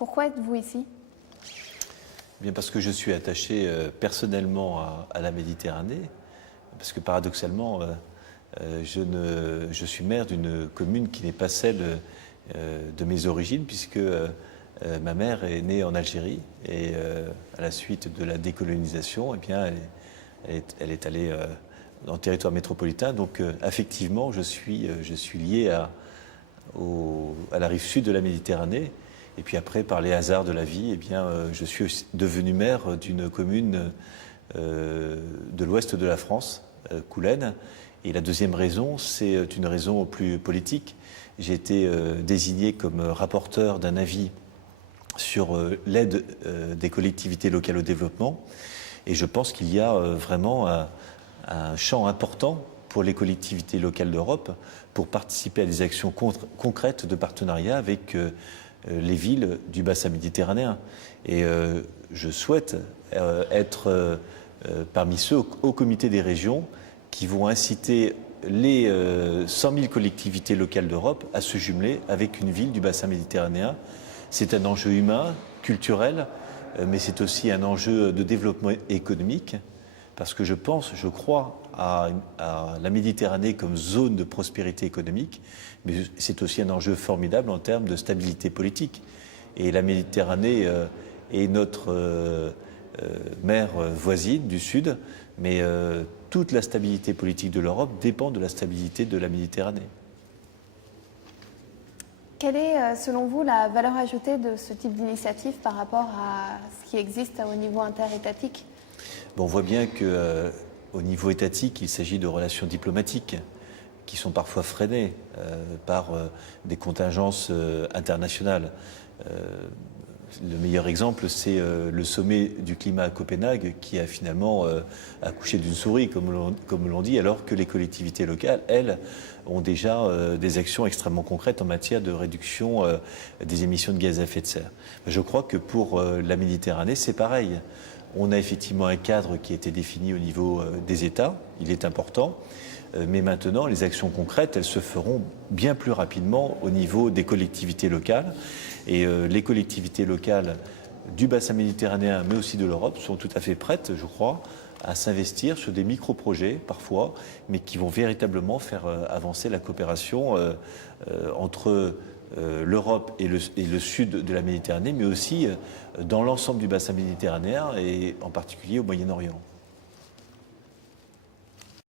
Pourquoi êtes-vous ici? Bien parce que je suis attaché personnellement à la Méditerranée, parce que paradoxalement, je suis maire d'une commune qui n'est pas celle de mes origines, puisque ma mère est née en Algérie et à la suite de la décolonisation, eh bien, elle est allée dans le territoire métropolitain. Donc affectivement, je suis lié à la rive sud de la Méditerranée. Et puis après, par les hasards de la vie, eh bien, je suis devenu maire d'une commune de l'ouest de la France, Coulennes. Et la deuxième raison, c'est une raison plus politique. J'ai été désigné comme rapporteur d'un avis sur l'aide des collectivités locales au développement. Et je pense qu'il y a vraiment un champ important pour les collectivités locales d'Europe pour participer à des actions concrètes de partenariat avec les villes du bassin méditerranéen. Et je souhaite être parmi ceux au comité des régions qui vont inciter les 100 000 collectivités locales d'Europe à se jumeler avec une ville du bassin méditerranéen. C'est un enjeu humain, culturel, mais c'est aussi un enjeu de développement économique, parce que je crois à la Méditerranée comme zone de prospérité économique, mais c'est aussi un enjeu formidable en termes de stabilité politique. Et la Méditerranée est notre mer voisine du Sud, mais toute la stabilité politique de l'Europe dépend de la stabilité de la Méditerranée. Quelle est, selon vous, la valeur ajoutée de ce type d'initiative par rapport à ce qui existe au niveau interétatique? On voit bien qu'au niveau étatique, il s'agit de relations diplomatiques qui sont parfois freinées par des contingences internationales. Le meilleur exemple, c'est le sommet du climat à Copenhague qui a finalement accouché d'une souris, comme l'on dit, alors que les collectivités locales, elles, ont déjà des actions extrêmement concrètes en matière de réduction des émissions de gaz à effet de serre. Je crois que pour la Méditerranée, c'est pareil. On a effectivement un cadre qui a été défini au niveau des États, il est important, mais maintenant les actions concrètes, elles se feront bien plus rapidement au niveau des collectivités locales. Et les collectivités locales du bassin méditerranéen, mais aussi de l'Europe, sont tout à fait prêtes, je crois, à s'investir sur des micro-projets parfois, mais qui vont véritablement faire avancer la coopération entre l'Europe et le sud de la Méditerranée, mais aussi dans l'ensemble du bassin méditerranéen et en particulier au Moyen-Orient.